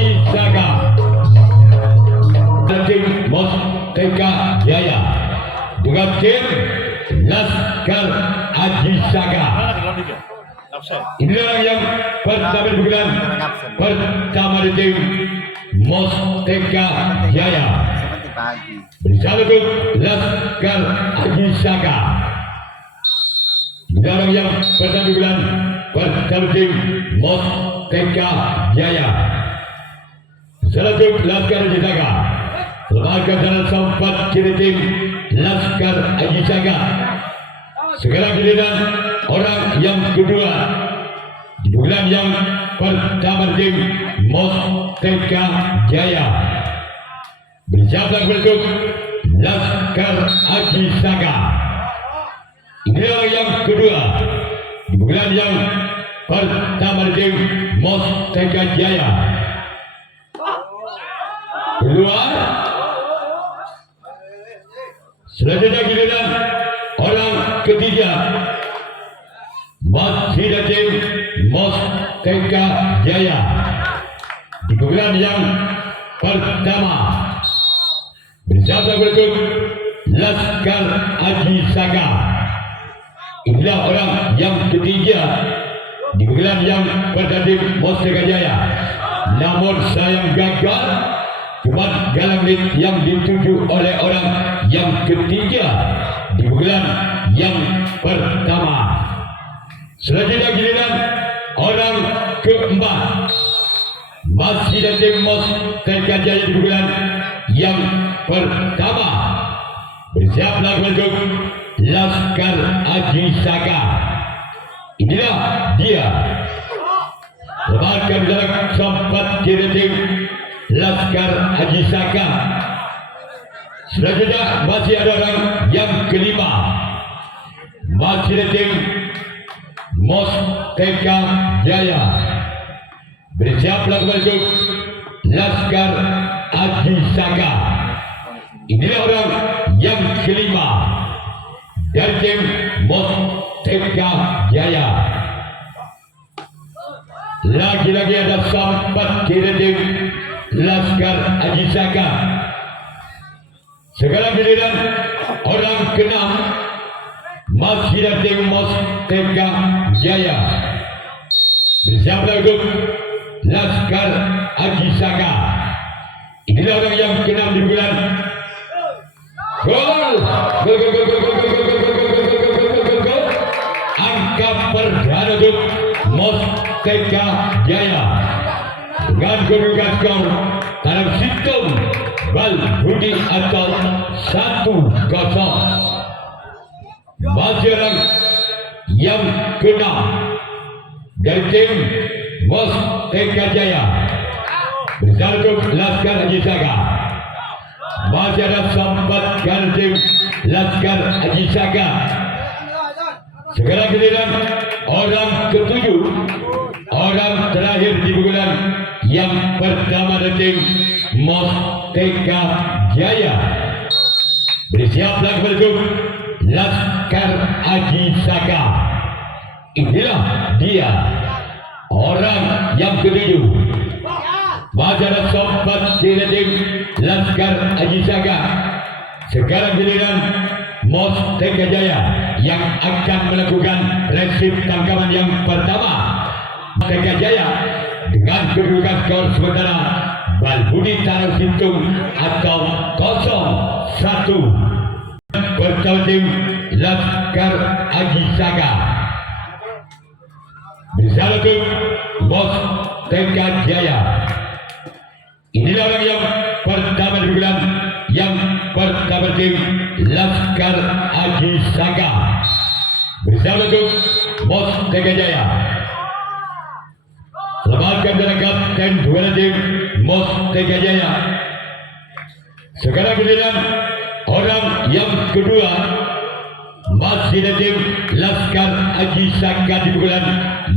Aji Saga. Tim Mustaka Jaya dengan tim Laskar Aji Saga. Inilah yang pertama bulan pertama di tim Mustaka Jaya. Bersama tim Laskar Aji Saga. Inilah yang pertama bulan pertama tim Mustaka Jaya. Satu Laskar Aji Saga. Lemahkan jalan sempat kiri tim Laskar Aji Saga. Sekarang giliran orang yang kedua di bulan yang pertama tim Mustaka Jaya. Bersiaplah untuk Laskar Aji Saga. Inilah yang kedua di bulan yang pertama tim Mustaka Jaya. Keluar. Selanjutnya giliran orang ketiga masih tim Mustaka Jaya di bulan yang pertama. Bersama berikut Laskar Aji Saga. Inilah orang yang ketiga di bulan yang pertama tim Mustaka Jaya. Namun sayang gagal. Cuma dalam yang dituju oleh orang yang ketiga di bulan yang pertama. Selanjutnya giliran orang keempat masih dari tim Mustaka Jaya di bulan yang pertama. Bersiaplah untuk Laskar Aji Saga. Inilah dia. Lemahkan jarak sempat kiri tim Laskar Aji Saga. Selanjutnya masih ada orang yang kelima masih dari tim Mustaka Jaya. Bersiaplah untuk Laskar Aji Saga. Inilah orang yang kelima dari tim Mustaka Jaya. Lagi-lagi ada sempat kiri tim Laskar Aji Saga. Sekarang giliran orang keenam masih dari tim Mustaka Jaya. Bersiaplah untuk Laskar Aji Saga. Inilah orang yang keenam di bulan. Gol! Gol! Angka perdana untuk Mustaka Jaya. Dengan kedudukan skor dalam sistem Balbudi atau 1-0. Masih orang yang keenam dari tim Mustaka Jaya. Bersama untuk Laskar Aji Saga. Masih ada sempat dari tim Laskar Aji Saga. Sekarang giliran orang ketujuh, orang terakhir di bulan yang pertama dari tim Mustaka Jaya. Bersiaplah untuk Laskar Aji Saga. Inilah dia orang yang ketujuh. Majalah sempat di tim Laskar Aji Saga. Sekarang giliran Mustaka Jaya yang akan melakukan resip tangkapan yang pertama. Mustaka Jaya dengan kedudukan skor sementara Balbudi taruh hitung atau 0-1. Pertama tim Laskar Aji Saga. Bersama tim Mustaka Jaya. Inilah orang yang pertama di bulan yang pertama tim Laskar Aji Saga. Bersama tim Mustaka Jaya. Selamatkan dari kapten dua tim Mustaka Jaya. Sekarang giliran orang yang kedua masih dari tim Laskar Aji Saga di bulan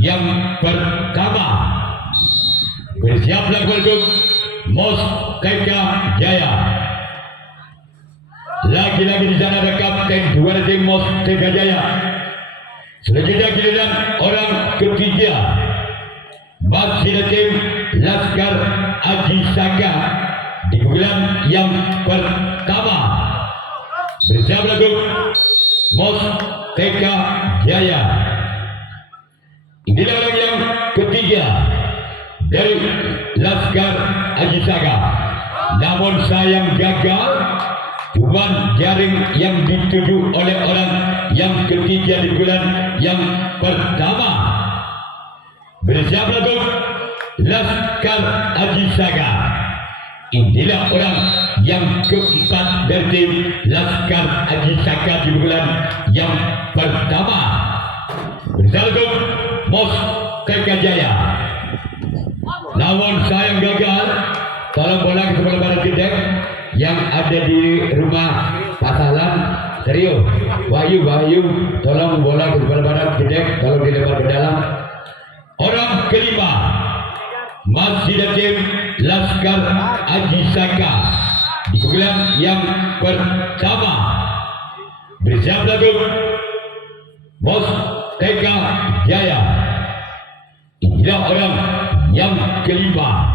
yang pertama. Bersiaplah untuk Mustaka Jaya. Lagi-lagi di sana ada kapten dua tim Mustaka Jaya. Selanjutnya giliran orang ketiga masih tim Laskar Aji Saka di bulan yang pertama bersama lagu Mos TK Jaya. Inilah orang yang ketiga dari Laskar Aji Saka, namun sayang gagal. Cuman jaring yang dituju oleh orang yang ketiga di bulan yang pertama bersama lagu Laskar Aji Saka. Inilah orang yang keempat dari tim Laskar Aji Saka di bulan yang pertama bersama lagu Mos TK Jaya. Namun sayang gagal. Tolong bola ke sebelah barat gedek yang ada di rumah Pasalan. Serius, Wahyu, tolong bola ke sebelah barat gedek, tolong dilempar ke dalam. Orang kelima masih dari tim Laskar Aji Saka di bulan yang pertama bersama lagu Mos TK Jaya. Inilah orang yang kelima.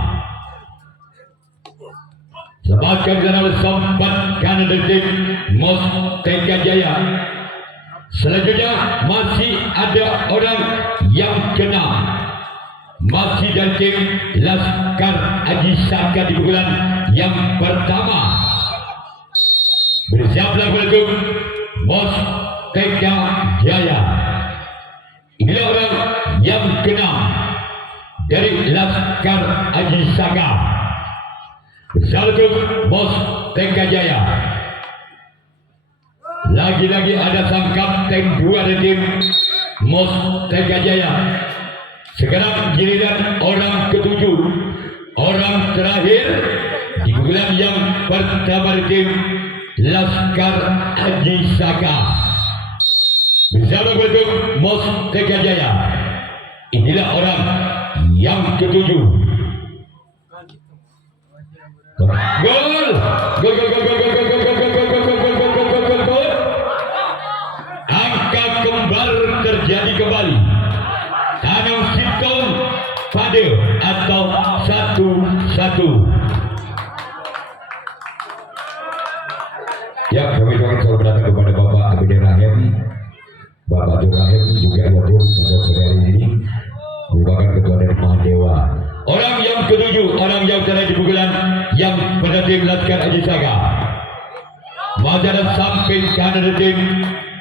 Sebagai general sempat kanan dari tim Mos TK Jaya. Selanjutnya masih ada orang yang keenam, masih dari tim Laskar Aji Saka di bulan yang pertama bersama lagu Mos TK Jaya. Inilah orang yang keenam dari Laskar Aji Saka bersama lagu Mos TK Jaya. Lagi-lagi ada sang kapten dua dari tim Mos TK Jaya. Sekarang giliran orang ketujuh, orang terakhir di bulan yang pertama dari tim Laskar Aji Saka bersama lagu Mos TK Jaya. Inilah orang yang ketujuh. Gol! Angka kembar terjadi kembali. Tanam Sinton Fadil atau 1-1. Ya, kami doakan selalu datang kepada Bapak Abdi Rahim, Bapak Rahim juga hadir pada sore hari ini merupakan ketua dari Mahadewa. Orang yang ketujuh, orang yang terakhir di bulan yang pada tim Laskar Aji Saka. Masih ada samping kanan dari tim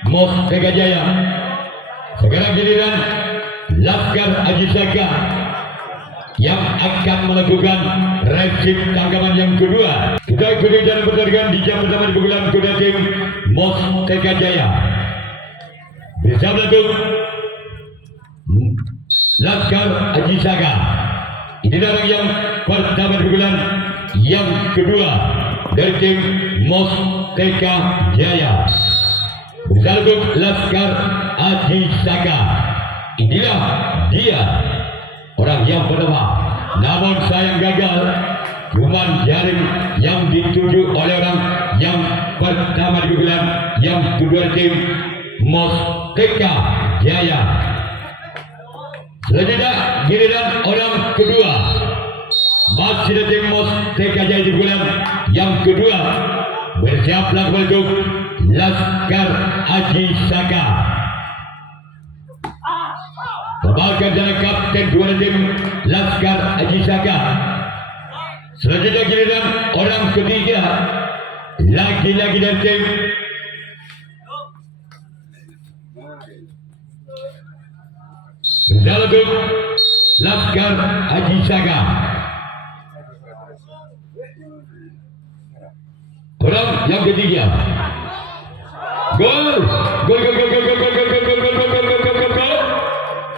Mos TK Jaya. Sekarang giliran Laskar Aji Saka yang akan melakukan resip tangkapan yang kedua. Kita ikuti dalam pertandingan di jam pertama di bulan kuda tim Mos TK Jaya. Bersama lagu Laskar Aji Saka. Inilah orang yang pertama di bulan yang kedua dari tim Mos TK Jaya. Bersama lagu Laskar Aji Saka. Inilah dia orang yang pertama, namun sayang gagal. Cuman jaring yang dituju oleh orang yang pertama di bulan yang kedua tim Mos TK Jaya. Selanjutnya giliran orang kedua, masih dari tim Mos TK Jaya di bulan yang kedua bersiap lagu Laskar Aji Saka. Sebagai jalan kapten dua tim Laskar Aji Saka. Selanjutnya giliran orang ketiga, lagi-lagi dari tim lagu Laskar Aji Saka. Orang yang ketiga, gol.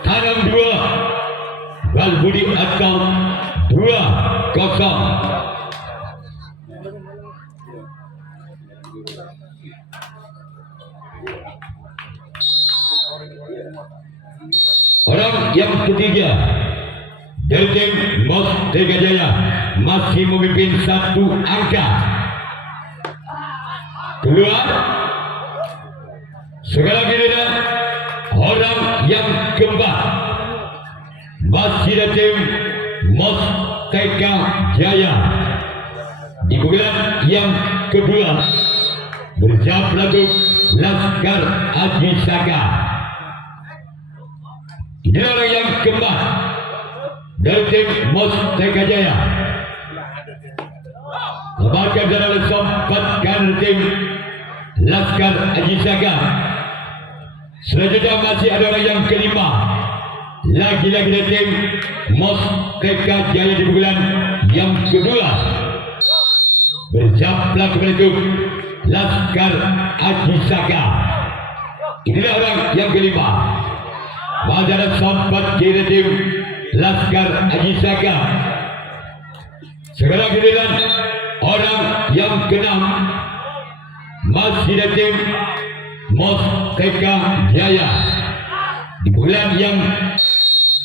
Tanam dua, Balbudi atau 2-0. Orang yang ketiga dari tim Mos TK Jaya masih memimpin satu angka. Keluar. Sekarang giliran orang yang keempat masih ada tim Mustaka Jaya di bulan yang kedua bersiap lagu Laskar Haji Saka. Ini orang yang keempat dari tim Mustaka Jaya. Lembaga dalam sempatkan tim Laskar Haji Saka. Selanjutnya masih ada orang yang kelima, lagi-lagi dari tim Mustaka Jaya di bulan yang kedua bersiap lagu itu Laskar Haji Saka. Inilah orang yang kelima. Masih ada sempat kiri tim Laskar Haji Saka. Sekarang giliran orang yang keenam, masih ada tim Mustaka Jaya di bulan yang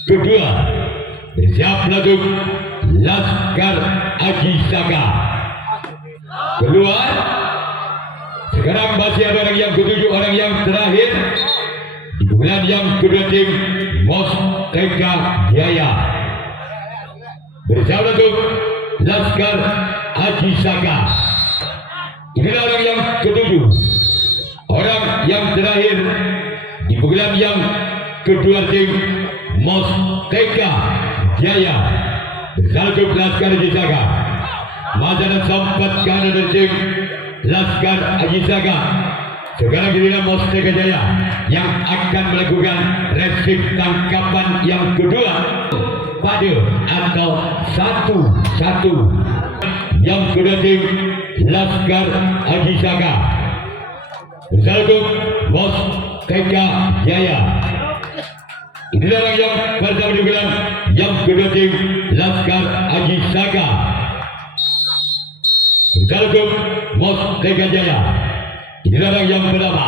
kedua bersiap lagu Laskar Haji Saka. Keluar. Sekarang masih ada orang yang ketujuh, orang yang terakhir di bulan yang kedua tim Mustaka Jaya bersiap lagu Laskar Haji Saka. Inilah orang yang ketujuh, orang yang terakhir di bulan yang kedua tim Mustaka Jaya bersiap lagu Laskar Haji Saka. Masih ada sempat kanan dari tim Laskar Haji Saka. Sekarang giliran Mustaka Jaya yang akan melakukan resip tangkapan yang kedua pada atau satu yang kedua tim Laskar Haji Saka bersatu Mustaka Jaya. Inilah orang yang pertama di bulan yang kedua tim Laskar Haji Saka bersatu Mustaka Jaya. Inilah orang yang pertama.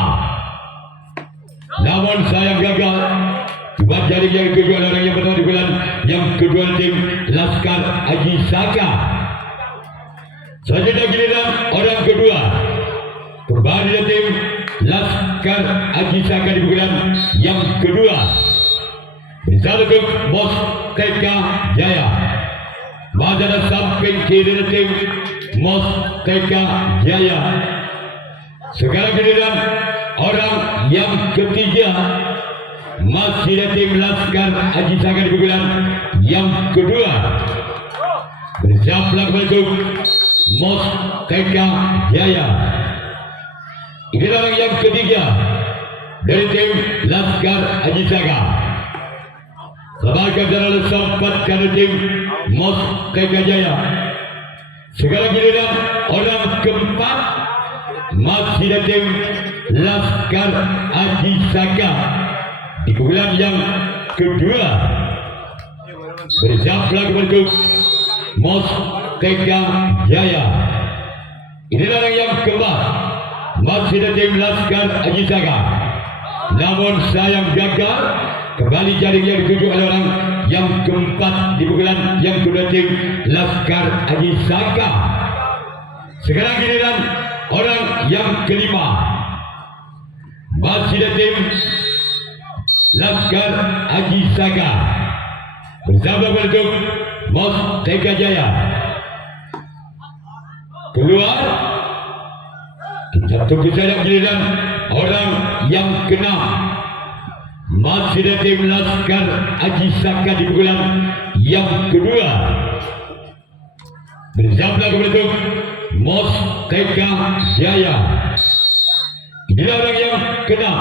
Namun sayang gagal. Cuma jaring yang kedua orang yang pertama di bulan yang kedua tim Laskar Haji Saka. Selanjutnya giliran orang kedua kembali dari tim Laskar Haji Saka di bulan yang kedua bersatu Mustaka Jaya. Masih ada samping kiri dari tim Mustaka Jaya. Sekarang giliran orang yang ketiga, masih ada tim Laskar Haji Saka di bulan yang kedua bersiap lagu Mustaka Jaya. Inilah orang yang ketiga dari tim Laskar Haji Saka. Sebagai jalan sempatkan tim Mustaka Jaya. Sekarang giliran orang keempat, masih ada tim Laskar Haji Saka di bulan yang kedua bersiap lagu Mustaka Jaya. Inilah orang yang keempat, masih ada tim Laskar Haji Saka. Namun sayang gagal. Kembali jaring yang dituju oleh orang yang keempat di bulan yang kedua tim Laskar Haji Saka. Sekarang giliran orang yang kelima, masih ada tim Laskar Haji Saka bersama bentuk Mustaka Jaya. Keluar. Kita tunggu saja giliran orang yang keenam, masih ada tim Laskar Haji Saka di bulan yang kedua bersama bentuk Mustaka Jaya. Inilah orang yang keenam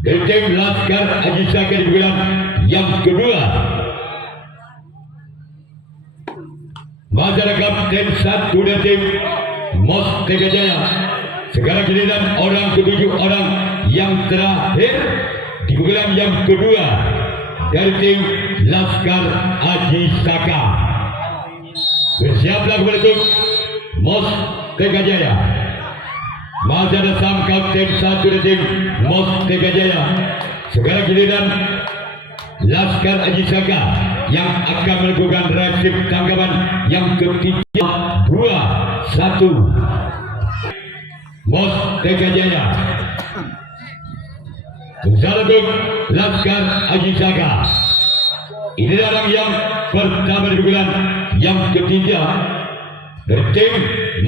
dari tim Laskar Haji Saka di bulan yang kedua. Masyarakat tim satu dari tim Mustaka Jaya. Sekarang giliran orang ketujuh, orang yang terakhir di bulan yang kedua dari tim Laskar Haji Saka. Bersiaplah kepada tim Mustaka Jaya. Masih ada sangkap tim satu dari tim Mustaka Jaya. Sekarang giliran Laskar Haji Saka yang akan melakukan resip tanggapan yang ketiga. 2-1 Mustaka Jaya bersatu Laskar Haji Saka. Ini orang yang pertama di bulan yang ketiga dari tim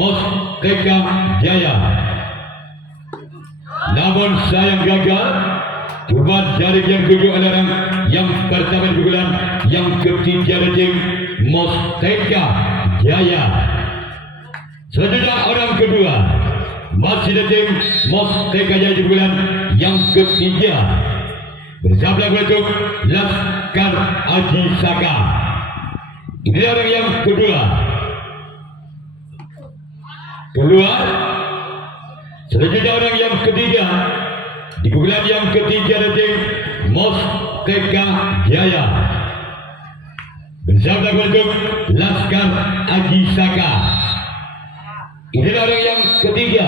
Mustaka Jaya. Namun sayang gagal. Cuma dari yang tujuh adalah yang pertama di bulan yang ketiga dari tim Mustaka Jaya. Selanjutnya orang kedua masih dari tim Mustaka Jaya di bulan yang ketiga. Bersama untuk Laskar Aji Saka. Ini orang yang kedua. Keluar. Selanjutnya orang yang ketiga. Di bulan yang ketiga dari Mustaka Jaya. Bersama untuk Laskar Aji Saka. Ini orang yang ketiga.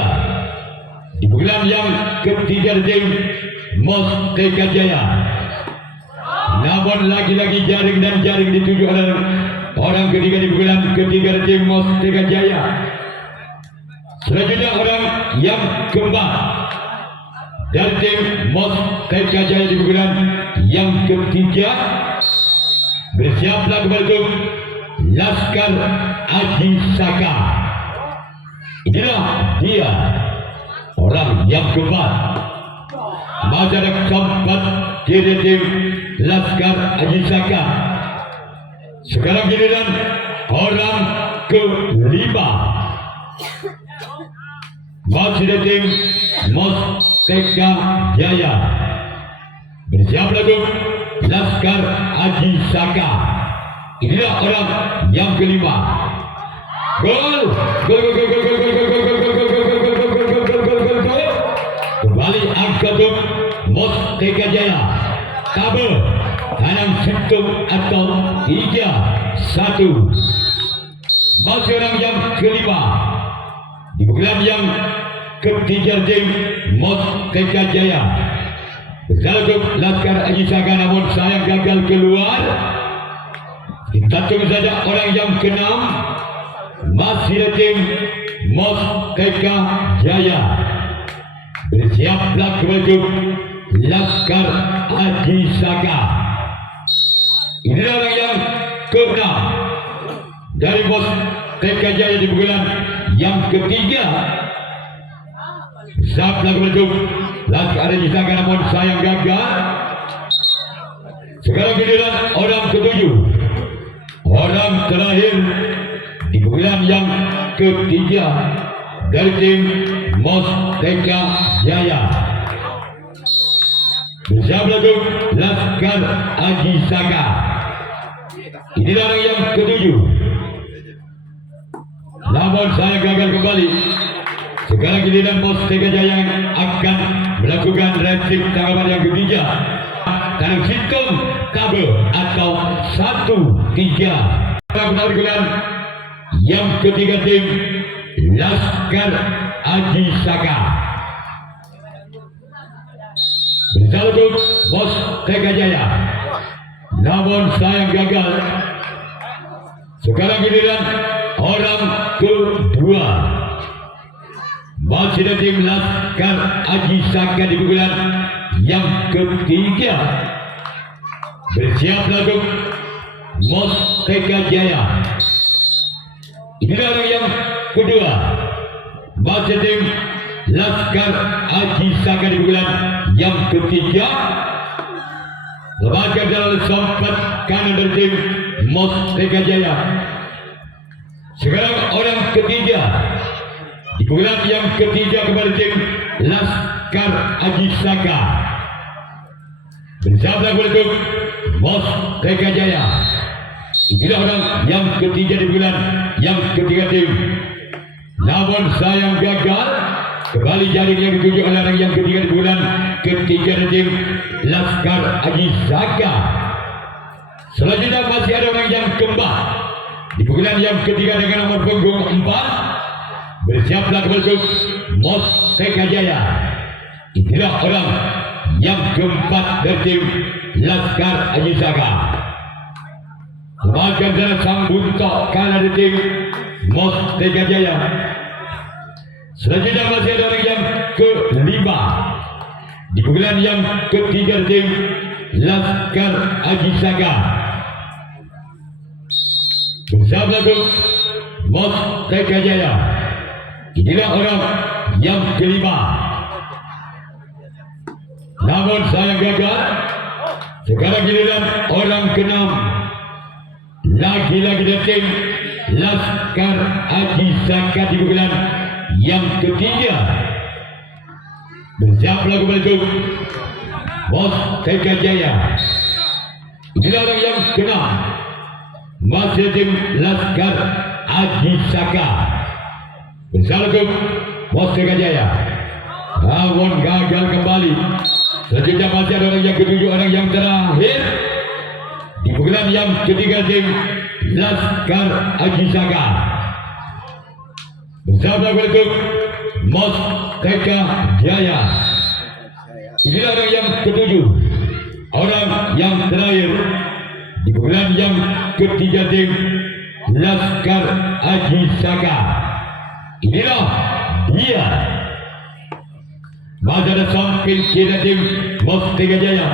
Di bulan yang ketiga dari Mustaka Jaya. Namun lagi-lagi jaring dan jaring dituju oleh orang ketiga di bulan ketiga dari Mustaka Jaya. Selanjutnya orang yang keempat dari tim Mustaka Jaya di bulan yang ketiga. Bersiaplah kembali untuk Laskar Aji Saka. Inilah dia orang yang keempat. Masyarakat keempat dari tim Laskar Aji Saka. Sekarang giliran orang kelima. Masih dari tim Mustaka Jaya. Bersiap lagu Laskar Aji Saka. Inilah orang yang kelima. Gol! Gol! Gol! Gol! Gol! Gol! Gol! Gol! Gol! Gol! Gol! Gol! Gol! Gol! Gol! Gol! Kembali angka untuk Mustaka Jaya. Kabel tanam hitung atau 3-1. Masih orang yang kelima. Di bulan yang ketiga tim Mustaka Jaya. Bersama untuk Laskar Aji Saka, namun sayang gagal keluar. Kita tunggu saja orang yang keenam. Masih tim Mustaka Jaya. Bersiaplah untuk Laskar Aji Saka. Ini orang yang keenam dari Mustaka Jaya di bulan yang ketiga. Bersiaplah untuk Laskar Aji Saka, namun sayang gagal. Sekarang giliran orang ketujuh, orang terakhir di bulan yang ketiga dari tim Mustaka Jaya. Bersama untuk Laskar Aji Saka. Inilah orang yang ketujuh. Namun saya gagal kembali. Sekarang giliran Mustaka Jaya yang akan melakukan reaksi tanggapan yang ketiga. Tanam hitung kabel atau 1-3. Benar-benar yang ketiga tim Laskar Aji Saka. Bersama untuk Mustaka Jaya. Namun sayang gagal. Sekarang giliran orang kedua. Masih ada tim Laskar Aji Saka di bulan yang ketiga. Bersiaplah untuk Mustaka Jaya. Inilah orang yang kedua. Masih tim Laskar Aji Saka di bulan yang ketiga. Lembaga dalam sempat kanan dari tim Mustaka Jaya. Sekarang orang ketiga. Di bulan yang ketiga kembali tim Laskar Aji Saka. Bersama untuk Mustaka Jaya. Inilah orang yang ketiga di bulan yang ketiga tim. Namun sayang gagal. Kembali jaring yang dituju oleh orang yang ketiga di bulan ketiga di tim Laskar Aji Saka. Selanjutnya masih ada orang yang keempat di bulan yang ketiga dengan nomor punggung 4. Bersiaplah untuk Mustaka Jaya. Inilah orang yang keempat dari tim Laskar Aji Saka. Sebagai jalan sang buntok kanan dari tim Mustaka Jaya. Selanjutnya masih ada orang yang kelima di bulan yang ketiga tim Laskar Aji Saka. bersama lagu Mustaka Jaya. Inilah orang yang kelima. Namun saya gagal. Sekarang giliran orang keenam. Lagi-lagi dari tim Laskar Haji Saka di bulan yang ketiga. Bersiap lagu berikut Mustaka Jaya. Inilah orang yang keenam. Masih tim Laskar Haji Saka. Bersama lagu Mustaka Jaya. Namun gagal kembali. Selanjutnya masih ada orang yang ketujuh, orang yang terakhir di pukulan yang ketiga tim Laskar Haji Saka. Bersama berikut Mustaka Jaya. Inilah orang yang ketujuh, orang yang terakhir di pukulan yang ketiga tim Laskar Haji Saka. Inilah dia. Masih ada samping kiri tim Mustaka Jaya.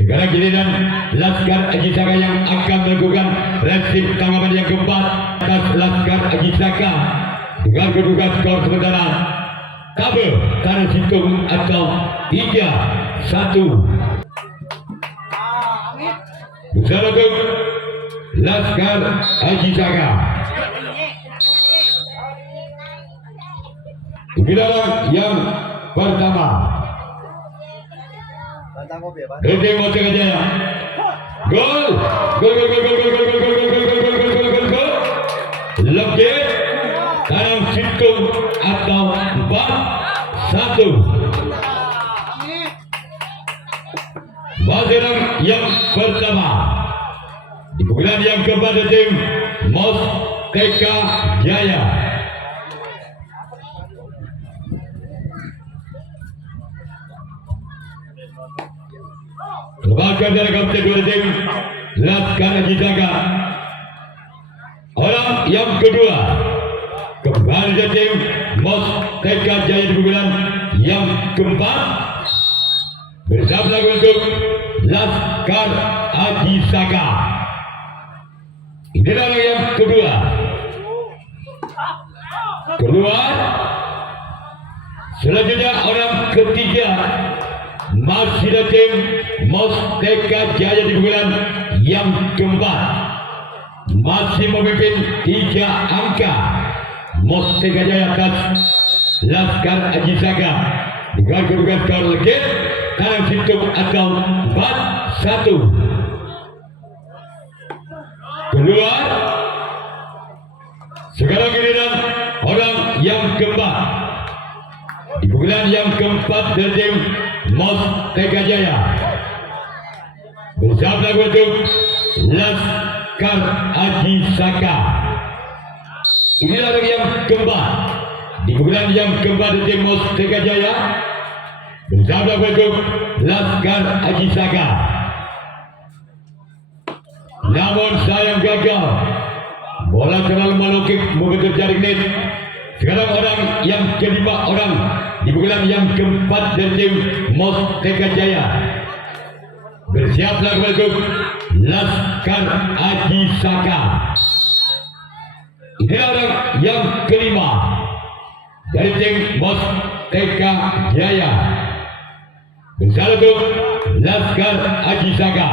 Sekarang giliran Laskar Haji Saka yang akan melakukan resip tanggapan yang keempat atas Laskar Haji Saka dengan kedudukan skor sementara cover taruh hitung atau 3-1. Bersama tim Laskar Haji Saka. Inilah yang pertama. Tim Mustaka Jaya. Gol. Gol. Lebih dalam hitung atau 4-1. Basiran yang pertama. Di pukulan yang keempat tim Mustaka Jaya. Lembaga dari kapten dua tim Laskar Haji Saka. Orang yang kedua kembali dari tim Mustaka Jaya di pukulan yang keempat. Bersama lagu untuk Laskar Haji Saka. Inilah orang yang kedua. Keluar. Selanjutnya orang ketiga. Masih ada tim Mustaka Jaya di bulan yang keempat. Masih memimpin 3 angka. Mustaka Jaya atas Laskar Haji Saka dengan kedudukan skor legit dalam hitung atau 4-1. Keluar. Sekarang giliran orang yang keempat. Di bulan yang keempat dari tim Mustaka Jaya. Bersama untuk Laskar Haji Saka. Inilah orang yang keempat. Di bulan yang keempat dari tim Mustaka Jaya. Bersama untuk Laskar Haji Saka. Namun sayang gagal. Bola terlalu melukik membentuk jaring net. Sekarang orang yang kelima, orang di bulan yang keempat dari tim Mustaka Jaya. Bersiaplah untuk Laskar Haji Saka. Inilah orang yang kelima dari tim Mustaka Jaya. Bersama untuk Laskar Haji Saka.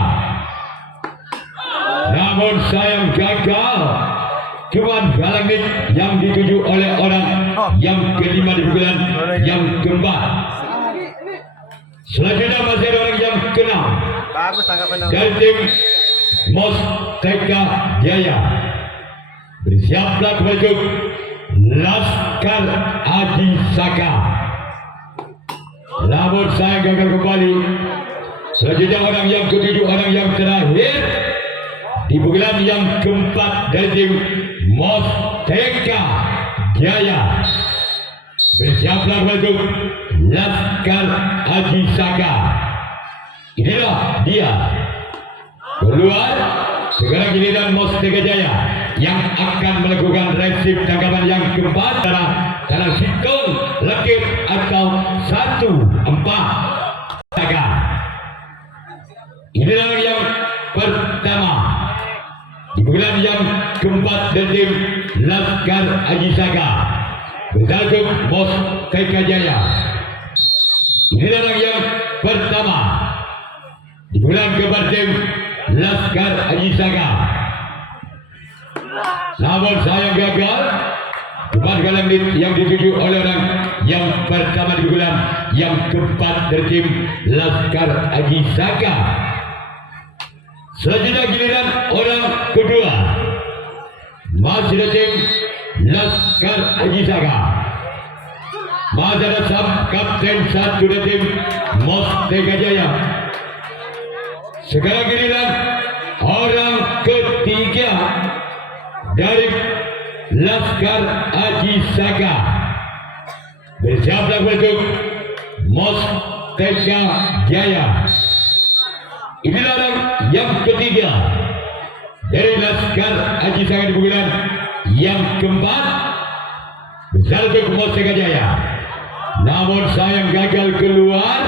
Namun sayang gagal. Cuma galang yang dituju oleh orang yang kelima di bulan yang keempat. Selanjutnya masih ada orang yang keenam dari tim Mustaka Jaya. Bersiaplah untuk Laskar Haji Saka. Namun saya gagal kembali. Selanjutnya orang yang ketujuh, orang yang terakhir di bulan yang keempat dari tim Mustaka Jaya. Bersiaplah untuk Laskar Haji Saka. Inilah dia. Keluar. Sekarang giliran Mustaka Jaya yang akan melakukan resip tanggapan yang keempat dalam hitung legit atau 1-4. Inilah yang pertama. Di bulan yang keempat dari tim Laskar Haji Saka bersatu Mos Teka Jaya. Inilah yang pertama di bulan keempat tim Laskar Haji Saka. Namun sayang gagal. Cepat galang yang dituju oleh orang yang pertama di bulan yang keempat dari tim Laskar Haji Saka. Selanjutnya giliran orang kedua masih dari tim Laskar Haji Saka. Masih ada sub kapten satu dari tim Mos Teka Jaya. Sekarang giliran orang ketiga dari Laskar Haji Saka. Bersiaplah untuk Mos Teka Jaya. Inilah orang yang ketiga dari Laskar Haji Saka di bulan yang keempat bersatu untuk Mos Teka Jaya. Namun sayang gagal keluar.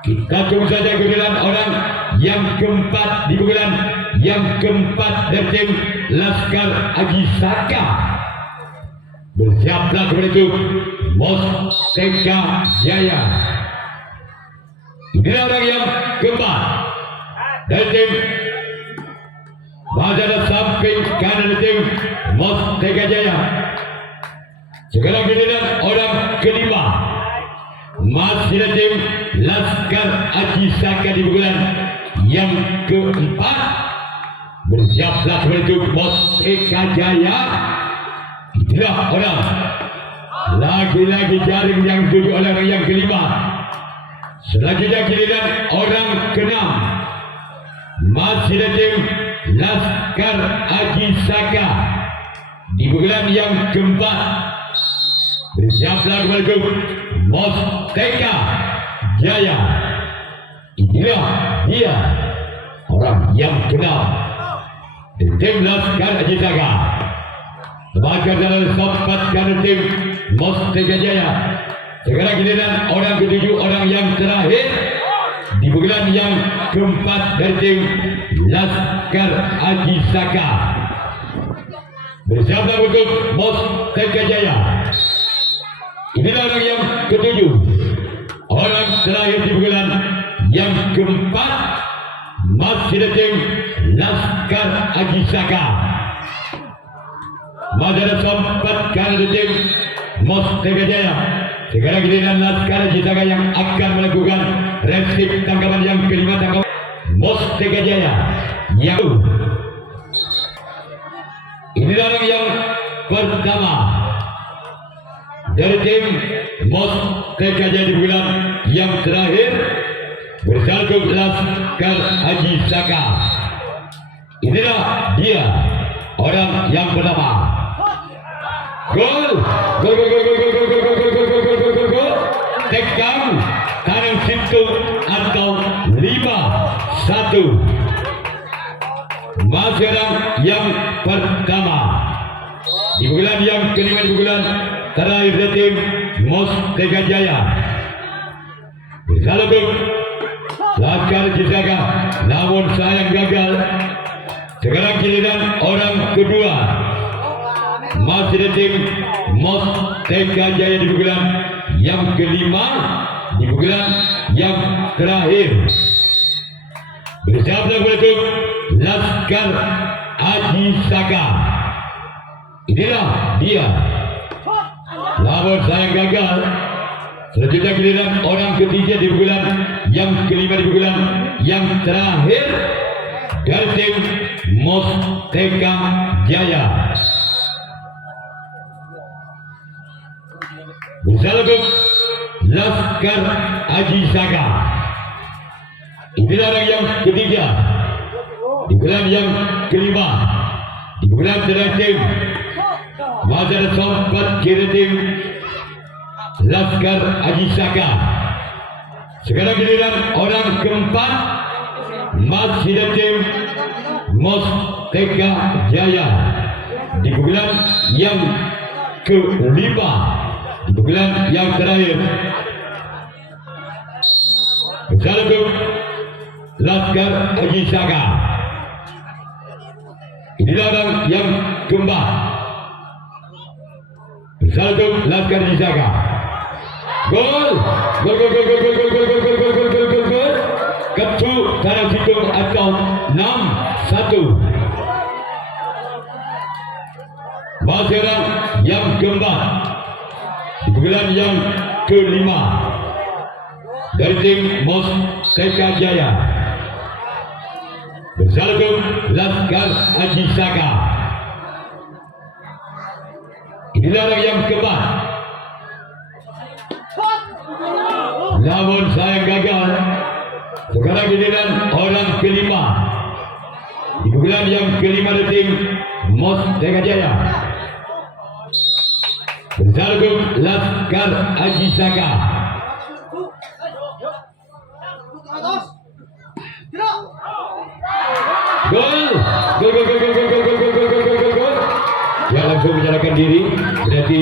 Kita tunggu saja giliran orang yang keempat di bulan yang keempat dari tim Laskar Haji Saka. Bersiaplah kepada itu Mos Teka Jaya. Inilah orang yang keempat dari tim Mazada samping kanan tim Mos Teka Jaya. Sekarang giliran orang kelima masih dari tim Laskar Haji Saka di bulan yang keempat. Bersiaplah kepada itu Mos Teka Jaya. Inilah orang lagi-lagi jaring yang dituju oleh orang yang kelima. Selanjutnya giliran orang keenam masih dari tim Laskar Haji Saka di bulan yang keempat. Bersiaplah kepada itu Mos Teka Jaya. Inilah dia orang yang keenam di tim Laskar Haji Saka. Bahkan dalam sempatkan tim Mos Teka Jaya. Sekarang giliran orang ketujuh, orang yang terakhir di bulan yang keempat dari tim Laskar Haji Saka. Bersiaplah untuk Mos Teka Jaya. Inilah orang yang ketujuh, orang terakhir di bulan yang keempat masih dari tim Laskar Haji Saka. Masih ada sempatkan dari tim Mos Teka Jaya. Sekarang giliran Laskar Haji Saka yang akan melakukan resip tangkapan yang kelima, tangkapan Mos Teka Jaya. Yang inilah orang yang pertama dari tim Mos Teka Jaya di bulan yang terakhir bersatu Laskar Haji Saka. Inilah dia orang yang pertama. Gol, gol, gol, gol, gol, gol, gol, gol, gol, gol, gol, gol, gol, gol, gol. Tekan kanan situ atau 5-1. Masih orang yang pertama di bulan yang kelima, di bulan terakhir dari tim Mos Teka Jaya. Bersatu Laskar Haji Saka, namun sayang gagal. Sekarang giliran orang kedua masih dari tim Mos Teka Jaya di bulan yang kelima, di bulan yang terakhir. Bersiaplah untuk Laskar Haji Saka. Inilah dia. Namun sayang gagal. Selanjutnya giliran orang ketiga di bulan yang kelima, di bulan yang terakhir dari tim Mos Teka Jaya. Bersatu Laskar Haji Saka. Inilah orang yang ketiga di bulan yang kelima, di bulan terakhir. Masih ada sempat kiri tim Laskar Haji Saka. Sekarang giliran orang keempat masih dari tim Mos Teka Jaya di bulan yang kelima, di bulan yang terakhir. Bersatu Laskar Haji Saka. dilarang yang keempat. Satu Laskar Jisaka. Gol. Gol gol gol gol gol gol gol gol gol gol gol gol gol. Ketu Tanah Situng atau 6-1. Masyarakat yang keempat. Kemudian yang kelima dari tim Mos Teka Jaya bersatu Laskar Ajisaka. Inilah yang keempat. Namun saya gagal. Sekarang giliran orang kelima. Di bulan yang kelima dari tim Mos Teka Jaya bersatu Laskar Ajisaka. Gol. Gol gol gol gol gol gol gol gol gol gol gol gol. Ya langsung menyerahkan diri. Berarti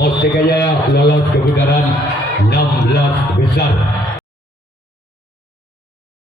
Mos Teka Jaya lolos ke putaran 16 besar.